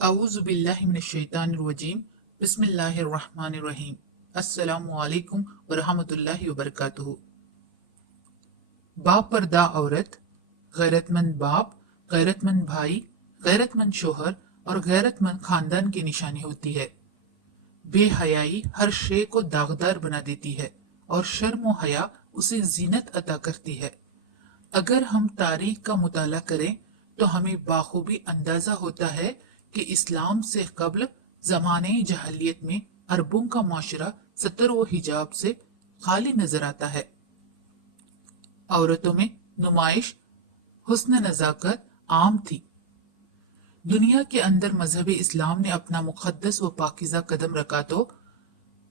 अऊज़ु बिल्लाहि मिनश शैतानिर रजीम बिस्मिल्लाहिर रहमानिर रहीम अस्सलामु अलैकुम व रहमतुल्लाहि व बरकातुहू। बापर्दा औरत, गैरतमंद बाप, गैरतमंद भाई, गैरतमंद शोहर और गैरतमंद खानदान की निशानी होती है। बेहयाई हर शे को दागदार बना देती है और शर्म व हया उसे जीनत अता करती है। अगर हम तारीख का मुताला करें तो हमें बाखूबी अंदाजा होता है कि इस्लाम से कब्ल ज़माने जहलियत में अरबों का माशरा सतर व हिजाब से खाली नजर आता है। औरतों में नुमाइश हुस्न नजाकत आम थी। दुनिया के अंदर मजहब इस्लाम ने अपना मुकद्दस व पाकीज़ा कदम रखा तो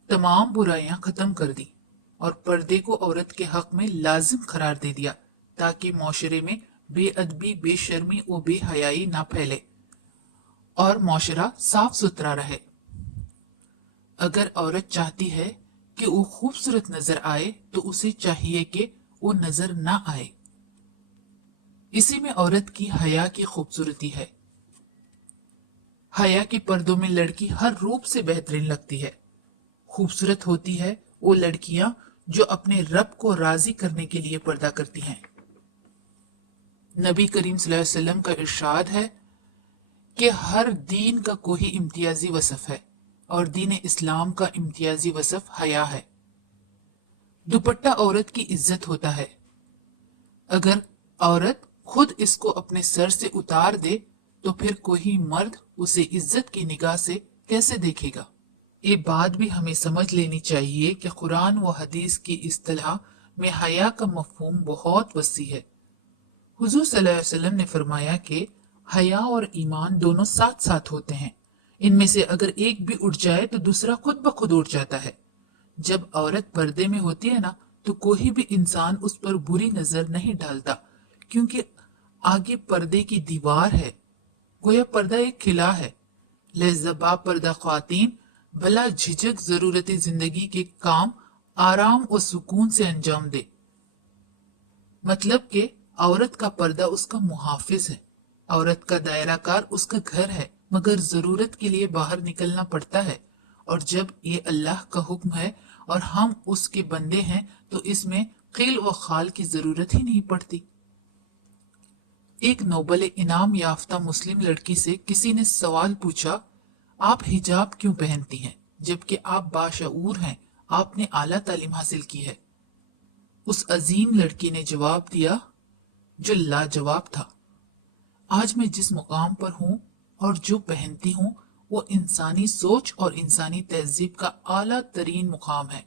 तमाम बुराइयां खत्म कर दी और पर्दे को औरत के हक में लाजिम करार दे दिया ताकि माशरे में बेअदबी, बेशर्मी और बेहयाई ना फैले और माशरा साफ सुथरा रहे। अगर औरत चाहती है कि वो खूबसूरत नजर आए तो उसे चाहिए कि वो नजर ना आए। इसी में औरत की हया की खूबसूरती है। हया के पर्दों में लड़की हर रूप से बेहतरीन लगती है। खूबसूरत होती है वो लड़कियां जो अपने रब को राजी करने के लिए पर्दा करती हैं। नबी करीम सल्लल्लाहु अलैहि वसल्लम का इरशाद है कि हर दीन का कोई इम्तियाजी वसफ है और दीन इस्लाम का इम्तियाजी वसफ हया है। दुपट्टा औरत की इज्जत होता है। अगर औरत खुद इसको अपने सर से उतार दे तो फिर कोई मर्द उसे इज्जत की निगाह से कैसे देखेगा। ये बात भी हमें समझ लेनी चाहिए कि कुरान व हदीस की इस्तिलाह में हया का मफहूम बहुत वसी है। हुजूर सल्लल्लाहु अलैहि वसल्लम ने फरमाया कि हया और ईमान दोनों साथ साथ होते हैं। इनमें से अगर एक भी उठ जाए तो दूसरा खुद ब खुद उठ जाता है। जब औरत पर्दे में होती है ना तो कोई भी इंसान उस पर बुरी नजर नहीं डालता, क्योंकि आगे पर्दे की दीवार है। गोया पर्दा एक किला है। लिहाजा पर्दा ख्वातीन भला झिझक जरूरत जिंदगी के काम आराम और सुकून से अंजाम दे। मतलब कि औरत का पर्दा उसका मुहाफिज है। औरत का दायरा कार उसका घर है, मगर जरूरत के लिए बाहर निकलना पड़ता है। और जब ये अल्लाह का हुक्म है और हम उसके बंदे हैं तो इसमें कील व खाल की जरूरत ही नहीं पड़ती। एक नोबल इनाम याफ्ता मुस्लिम लड़की से किसी ने सवाल पूछा, आप हिजाब क्यों पहनती हैं जबकि आप बाशऊर हैं, आपने आला तालीम हासिल की है। उस अजीम लड़की ने जवाब दिया जो लाजवाब था, आज मैं जिस मुकाम पर हूँ और जो पहनती हूँ वो इंसानी सोच और इंसानी तहजीब का आला तरीन मुकाम है।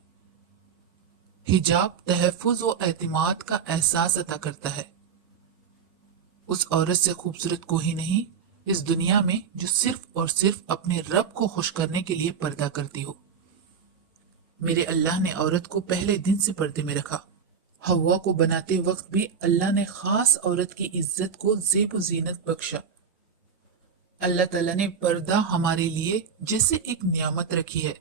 हिजाब तहफ़्फ़ुज़ व एतमाद का एहसास अता करता है। उस औरत से खूबसूरत कोई नहीं इस दुनिया में जो सिर्फ और सिर्फ अपने रब को खुश करने के लिए पर्दा करती हो। मेरे अल्लाह ने औरत को पहले दिन से पर्दे में रखा। हवा को बनाते वक्त भी अल्लाह ने खास औरत की इज्जत को ज़ेब व ज़ीनत बख्शा। अल्लाह ताला ने पर्दा हमारे लिए जैसे एक नियामत रखी है,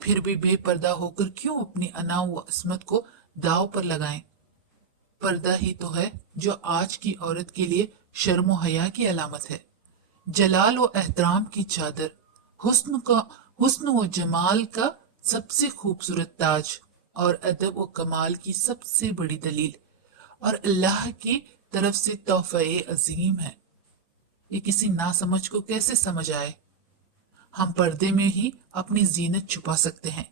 फिर भी बेपर्दा होकर क्यों अपनी अना व अस्मत को दाव पर लगाएं। पर्दा ही तो है जो आज की औरत के लिए शर्म व हया की अलामत है। जलाल व एहतराम की चादर, हुस्न व जमाल का सबसे खूबसूरत ताज और अदब व कमाल की सबसे बड़ी दलील और अल्लाह की तरफ से तोहफे अजीम है। ये किसी नासमझ को कैसे समझ आए। हम पर्दे में ही अपनी जीनत छुपा सकते हैं,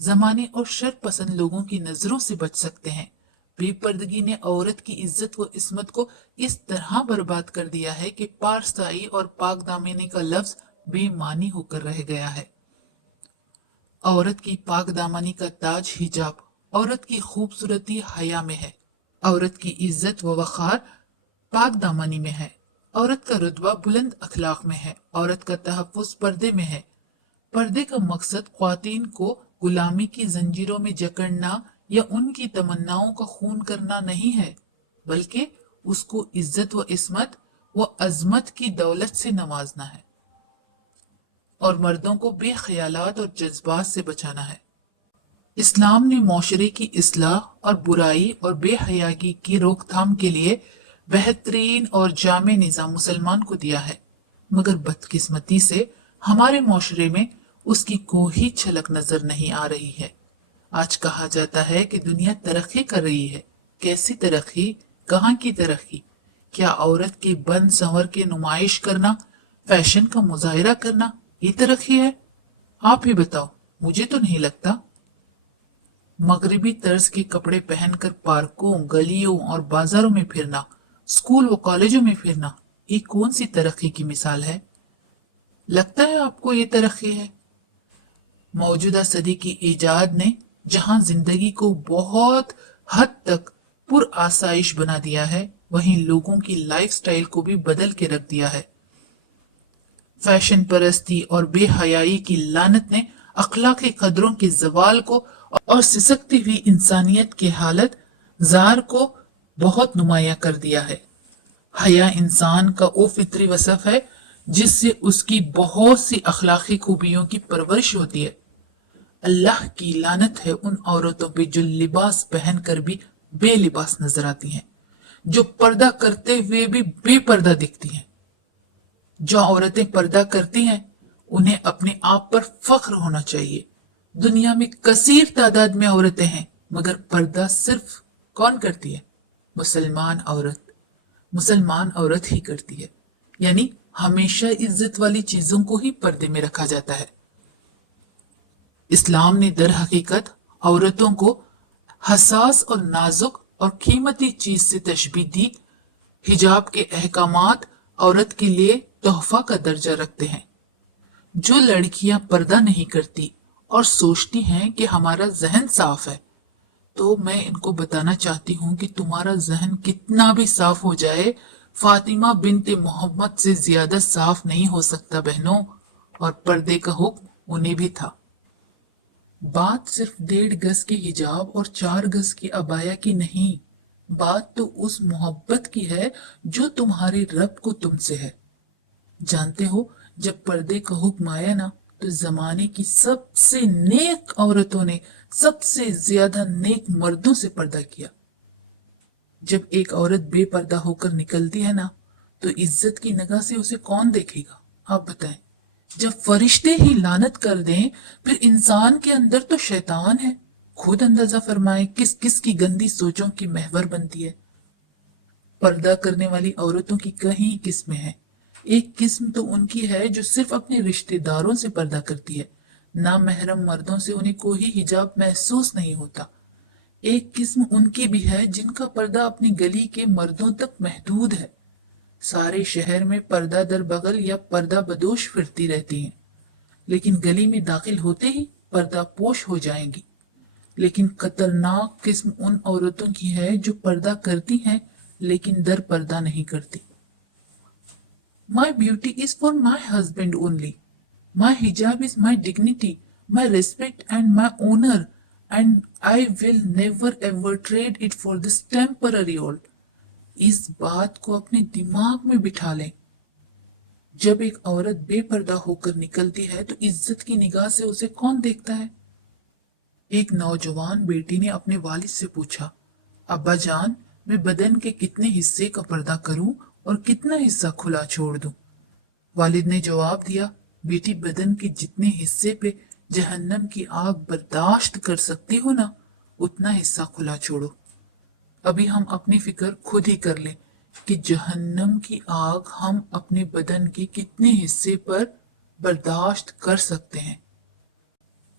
जमाने और शर पसंद लोगों की नजरों से बच सकते हैं। बेपर्दगी ने औरत की इज्जत व इस्मत को इस तरह बर्बाद कर दिया है कि पारसाई और पाक दामनी का लफ्ज बेमानी होकर रह गया है। औरत की पाक दामनी का ताज हिजाब, औरत की खूबसूरती हया में है, औरत की इज्जत व वखार पाक दामनी में है, औरत का रुतबा बुलंद अखलाक में है, औरत का तहफ़्फ़ुज़ पर्दे में है। पर्दे का मकसद ख्वातीन को गुलामी की जंजीरों में जकड़ना या उनकी तमन्नाओं का खून करना नहीं है, बल्कि उसको इज्जत व इस्मत व अजमत की दौलत से नवाजना है और मर्दों को बेख्यालात और जज्बात से बचाना है। इस्लाम ने माशरे की इस्लाह और बुराई और बेहयागी की रोकथाम के लिए बेहतरीन और जामे निज़ाम मुसलमान को दिया है। मगर बदकिस्मती से हमारे माशरे में उसकी कोई झलक नजर नहीं आ रही है। आज कहा जाता है कि दुनिया तरक्की कर रही है। कैसी तरक्की? कहाँ की तरक्की? क्या औरत के बन संवर के नुमाइश करना, फैशन का मुजाहिरा करना, ये तरक्की है? आप ही बताओ, मुझे तो नहीं लगता। मगरिबी तर्ज के कपड़े पहनकर पार्कों, गलियों और बाजारों में फिरना, स्कूल व कॉलेजों में फिरना, ये कौन सी तरक्की की मिसाल है? लगता है आपको ये तरक्की है? मौजूदा सदी की इजाद ने जहां जिंदगी को बहुत हद तक पुर आसाइश बना दिया है, वहीं लोगों की लाइफस्टाइल को भी बदल के रख दिया है। फैशन परस्ती और बेहयाई की लानत ने अखलाकी कदरों के जवाल को और सिसकती हुई इंसानियत की हालत जार को बहुत नुमाया कर दिया है। हया इंसान का वो फितरी वसफ है जिससे उसकी बहुत सी अखलाकी खूबियों की परवरिश होती है। अल्लाह की लानत है उन औरतों पे जो लिबास पहनकर भी बेलिबास नजर आती हैं, जो पर्दा करते हुए भी बेपर्दा दिखती हैं। जो औरतें पर्दा करती हैं उन्हें अपने आप पर फख्र होना चाहिए। दुनिया में कसीर तादाद में औरतें हैं, मगर पर्दा सिर्फ कौन करती है? मुसलमान औरत। मुसलमान औरत ही करती है। यानी हमेशा इज्जत वाली चीजों को ही पर्दे में रखा जाता है। इस्लाम ने दर हकीकत औरतों को हसास और नाजुक और कीमती चीज से तशबीह दी। हिजाब के अहकामात औरत के लिए तोहफा का दर्जा रखते हैं। जो लड़कियां पर्दा नहीं करती और सोचती हैं कि हमारा जहन साफ है, तो मैं इनको बताना चाहती हूं कि तुम्हारा जहन कितना भी साफ हो जाए, फातिमा बिनते मोहम्मद से ज्यादा साफ नहीं हो सकता बहनों। और पर्दे का हुक्म उन्हें भी था। बात सिर्फ 1.5 गज के हिजाब और 4 गज की अबाया की नहीं, बात तो उस मोहब्बत की है जो तुम्हारे रब को तुमसे है। जानते हो, जब पर्दे का हुक्म आया ना, तो जमाने की सबसे नेक औरतों ने सबसे ज्यादा नेक मर्दों से पर्दा किया। जब एक औरत बेपर्दा होकर निकलती है ना, तो इज्जत की निगाह से उसे कौन देखेगा? आप बताएं। जब फरिश्ते ही लानत कर दें, फिर इंसान के अंदर तो शैतान है। खुद अंदाजा फरमाए किस किस की गंदी सोचों की महवर बनती है। पर्दा करने वाली औरतों की कई किस्में हैं। एक किस्म तो उनकी है जो सिर्फ अपने रिश्तेदारों से पर्दा करती है। नामहरम मर्दों से उन्हें कोई हिजाब महसूस नहीं होता। एक किस्म उनकी भी है जिनका पर्दा अपनी गली के मर्दों तक महदूद है। सारे शहर में पर्दा दर बगल या पर्दा बदोश फिरती रहती हैं, लेकिन गली में दाखिल होते ही पर्दा पोश हो जाएंगी। लेकिन खतरनाक किस्म उन औरतों की है जो पर्दा करती हैं लेकिन दर पर्दा नहीं करती। My beauty is for my husband only. My hijab is my dignity, my respect and my honor, and I will never ever trade it for this temporary old. इस बात को अपने दिमाग में बिठा लें। जब एक औरत बेपर्दा होकर निकलती है तो इज्जत की निगाह से उसे कौन देखता है? एक नौजवान बेटी ने अपने वालिद से पूछा, अब्बा जान, मैं बदन के कितने हिस्से का पर्दा करूं और कितना हिस्सा खुला छोड़ दूं? वालिद ने जवाब दिया, बेटी, बदन के जितने हिस्से पे जहन्नम की आग बर्दाश्त कर सकती हो ना, उतना हिस्सा खुला छोड़ो। अभी हम अपनी फिक्र खुद ही कर लें कि जहन्नम की आग हम अपने बदन के कितने हिस्से पर बर्दाश्त कर सकते हैं।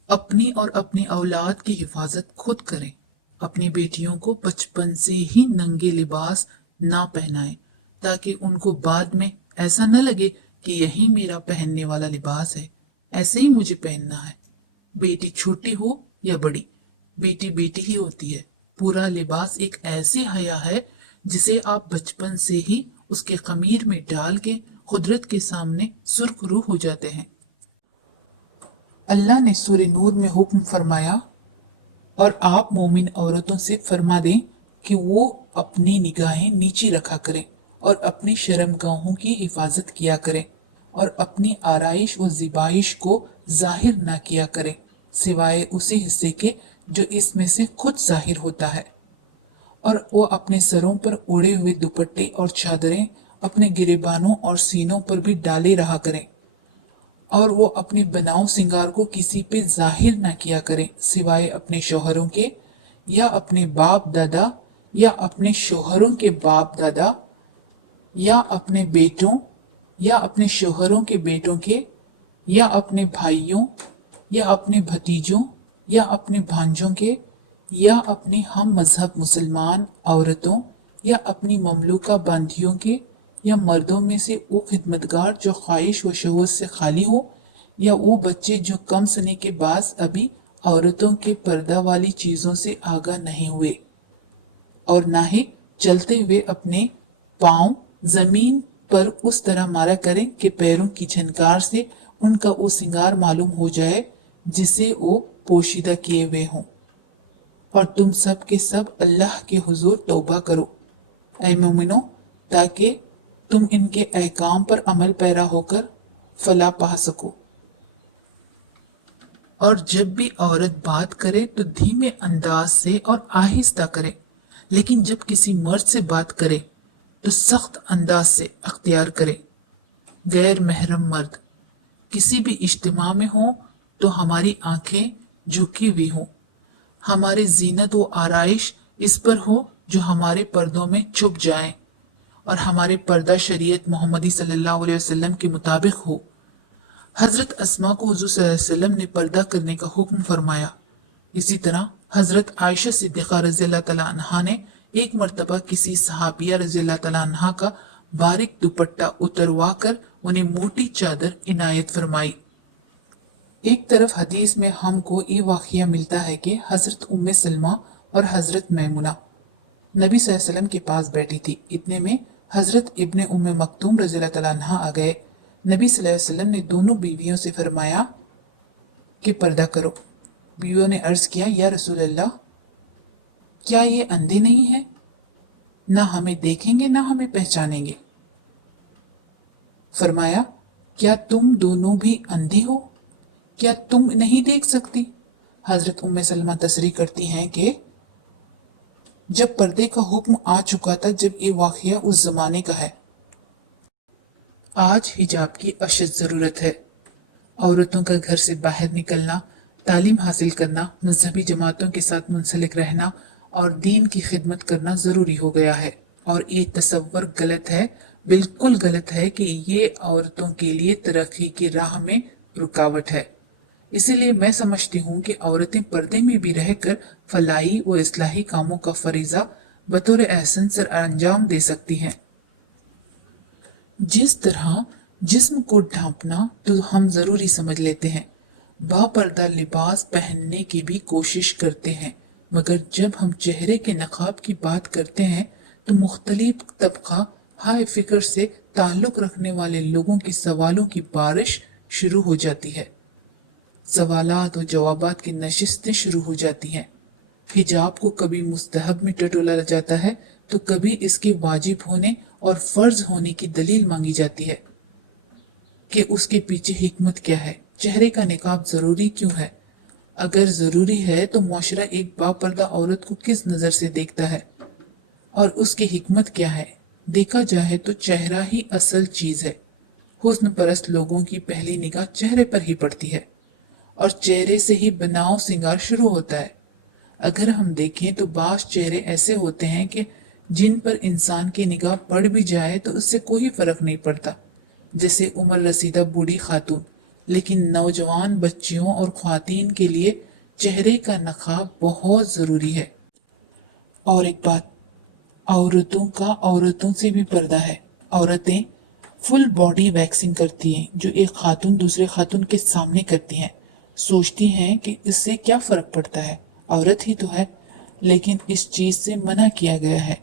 अपनी और अपनी औलाद की हिफाजत खुद करें। अपनी बेटियों को बचपन से ही नंगे लिबास ना पहनाएं, ताकि उनको बाद में ऐसा न लगे कि यही मेरा पहनने वाला लिबास है, ऐसे ही मुझे पहनना है। बेटी छोटी हो या बड़ी, बेटी बेटी ही होती है। पूरा लिबास एक ऐसी हया है जिसे आप बचपन से ही उसके खमीर में डाल के कुदरत के सामने सुर्खरू हो जाते हैं। अल्लाह ने सूरह नूर में हुक्म फरमाया, और आप मोमिन औरतों से फरमा दें कि वो अपनी निगाहें नीची रखा करें और अपनी शर्मगाहों की हिफाजत किया करें और अपनी आराइश व ज़िबाइश को जाहिर ना किया करें, सिवाय उसी हिस्से के जो इसमें से खुद जाहिर होता है। और वो अपने सरों पर ओढ़े हुए दुपट्टे और चादरें अपने गिरेबानों और सीनों पर भी डाले रहा करें, और वो अपने बनाव सिंगार को किसी पे जाहिर न किया करें सिवाय अपने शौहरों के, या अपने बाप दादा, या अपने शौहरों के बाप दादा, या अपने बेटों, या अपने शौहरों के बेटों के, या अपने भाइयों, या अपने भतीजों, या अपने भांजों के, या अपनी हम मजहब मुसलमान औरतों, या अपनी ममलूका बांदियों के, या मर्दों में से वो खिदमतगार जो ख्वाहिश व शहवत से खाली हो, या वो बच्चे जो कम सने के बाद अभी औरतों के पर्दा वाली चीजों से आगाह नहीं हुए, और ना ही चलते हुए अपने पांव जमीन पर उस तरह मारा करें कि पैरों की झनकार से उनका वो सिंगार मालूम हो जाए जिसे वो पोशीदा किए हुए हों। और तुम सब के सब अल्लाह के हुजूर तौबा करो ऐ मोमिनो, ताकि तुम इनके अहकाम पर अमल पैरा होकर फलाह पा सको। और जब भी औरत बात करे तो धीमे अंदाज से और आहिस्ता करे, लेकिन जब किसी मर्द से बात करे तो सख्त अंदाज से अख्तियार करे। गैर महरम मर्द किसी भी इज्तिमा में हो तो हमारी आंखें झुकी हुई हों, हमारी जीनत व आराइश इस पर हो जो हमारे पर्दों में छुप जाए, और हमारे पर्दा शरीयत मोहम्मदी सल्लल्लाहु अलैहि वसल्लम के मुताबिक हो। हजरत अस्मा को हुजूर सल्लल्लाहु अलैहि वसल्लम ने पर्दा करने का हुक्म फरमाया। इसी तरह हजरत आयशा सिद्दीक़ा रज़ियल्लाहु तआला अन्हा ने एक मर्तबा किसी सहाबिया रज़ियल्लाहु तआला अन्हा का बारीक दुपट्टा उतरवा कर उन्हें मोटी चादर इनायत फरमाई। एक तरफ हदीस में हमको ये वाक़या मिलता है कि हजरत उम्मे सलमा और हजरत मैमुना नबी सल्लल्लाहु अलैहि वसल्लम के पास बैठी थी। इतने में हजरत इब्ने उम्मे मक्तूम रज़ियल्लाहु तआला अन्हा आ गए। नबी सल्लल्लाहु अलैहि वसल्लम ने दोनों बीवियों से फरमाया कि पर्दा करो। बीवियों ने अर्ज किया, या रसूल अल्लाह, क्या ये अंधे नहीं है? ना हमें देखेंगे ना हमें पहचानेंगे। फरमाया, क्या तुम दोनों भी अंधी हो? क्या तुम नहीं देख सकती? हजरत उम्मे सलमा तसरी करती हैं कि जब पर्दे का हुक्म आ चुका था, जब ये वाक़या उस जमाने का है। आज हिजाब की अशद ज़रूरत है। औरतों का घर से बाहर निकलना, तालीम हासिल करना, मजहबी जमातों के साथ मुंसलिक रहना और दीन की खिदमत करना ज़रूरी हो गया है। और ये तसव्वुर गलत है, बिल्कुल गलत है कि ये औरतों के लिए तरक्की की राह में रुकावट है। इसीलिए मैं समझती हूँ कि औरतें पर्दे में भी रहकर फलाही व इस्लाही कामों का फरीजा बतौर एहसन सर अंजाम दे सकती हैं। जिस तरह जिस्म को ढांपना तो हम जरूरी समझ लेते हैं, बापर्दा लिबास पहनने की भी कोशिश करते हैं, मगर जब हम चेहरे के नकाब की बात करते हैं तो मुख्तलिफ तबका हाय फिक्र से ताल्लुक रखने वाले लोगों के सवालों की बारिश शुरू हो जाती है। सवालात और जवाबात की नशिस्तें शुरू हो जाती हैं। हिजाब को कभी मुस्तहब में टटोला जाता है तो कभी इसके वाजिब होने और फर्ज होने की दलील मांगी जाती है कि उसके पीछे हिकमत क्या है। चेहरे का निकाब जरूरी क्यों है? अगर जरूरी है तो मुआशरा एक बापर्दा औरत को किस नजर से देखता है और उसकी हिकमत क्या है? देखा जाए तो चेहरा ही असल चीज है। हुस्न परस्त लोगों की पहली निगाह चेहरे पर ही पड़ती है और चेहरे से ही बनाव सिंगार शुरू होता है। अगर हम देखें तो बास चेहरे ऐसे होते हैं कि जिन पर इंसान की निगाह पड़ भी जाए तो उससे कोई फर्क नहीं पड़ता, जैसे उम्र रसीदा बूढ़ी खातून। लेकिन नौजवान बच्चियों और ख्वातीन के लिए चेहरे का नकाब बहुत जरूरी है। और एक बात, औरतों का औरतों से भी पर्दा है। औरतें फुल बॉडी वैक्सिंग करती हैं, जो एक खातून दूसरे खातून के सामने करती हैं। सोचती हैं कि इससे क्या फर्क पड़ता है, औरत ही तो है, लेकिन इस चीज से मना किया गया है।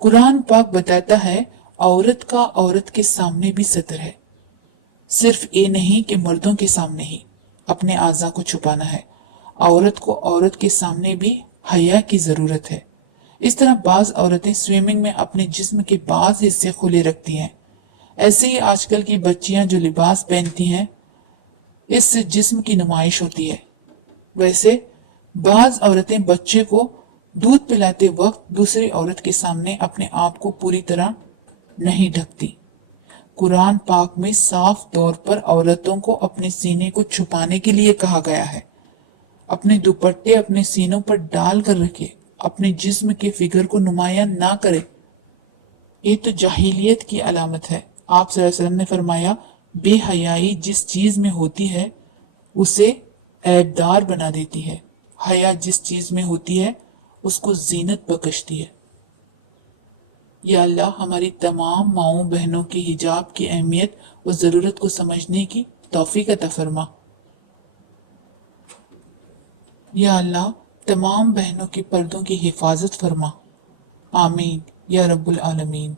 कुरान पाक बताता है औरत का औरत के सामने भी सतर है। सिर्फ ये नहीं कि मर्दों के सामने ही अपने आज़ा को छुपाना है, औरत को औरत के सामने भी हया की जरूरत है। इस तरह बाज औरतें स्विमिंग में अपने जिस्म के बाज हिस्से खुले रखती हैं। ऐसे ही आजकल की बच्चियां जो लिबास पहनती हैं, इससे जिस्म की नुमाइश होती है। वैसे बाज औरतें बच्चे को दूध पिलाते वक्त दूसरी औरत के सामने अपने आप को पूरी तरह नहीं ढकती। कुरान पाक में साफ तौर पर औरतों को अपने सीने को छुपाने के लिए कहा गया है। अपने दुपट्टे अपने सीनों पर डाल कर रखे, अपने जिस्म के फिगर को नुमायां ना करे। ये तो जाहिलियत की अलामत है। आप सल्लल्लाहु अलैहि वसल्लम ने फरमाया, बेहयाई जिस चीज में होती है उसे ऐबदार बना देती है, हया जिस चीज में होती है उसको जीनत बख्शती है। या अल्लाह हमारी तमाम माओं बहनों की हिजाब की अहमियत और ज़रूरत को समझने की तौफीक अता फरमा। या अल्लाह तमाम बहनों के पर्दों की हिफाजत फरमा। आमीन या रब्बुल आलमीन।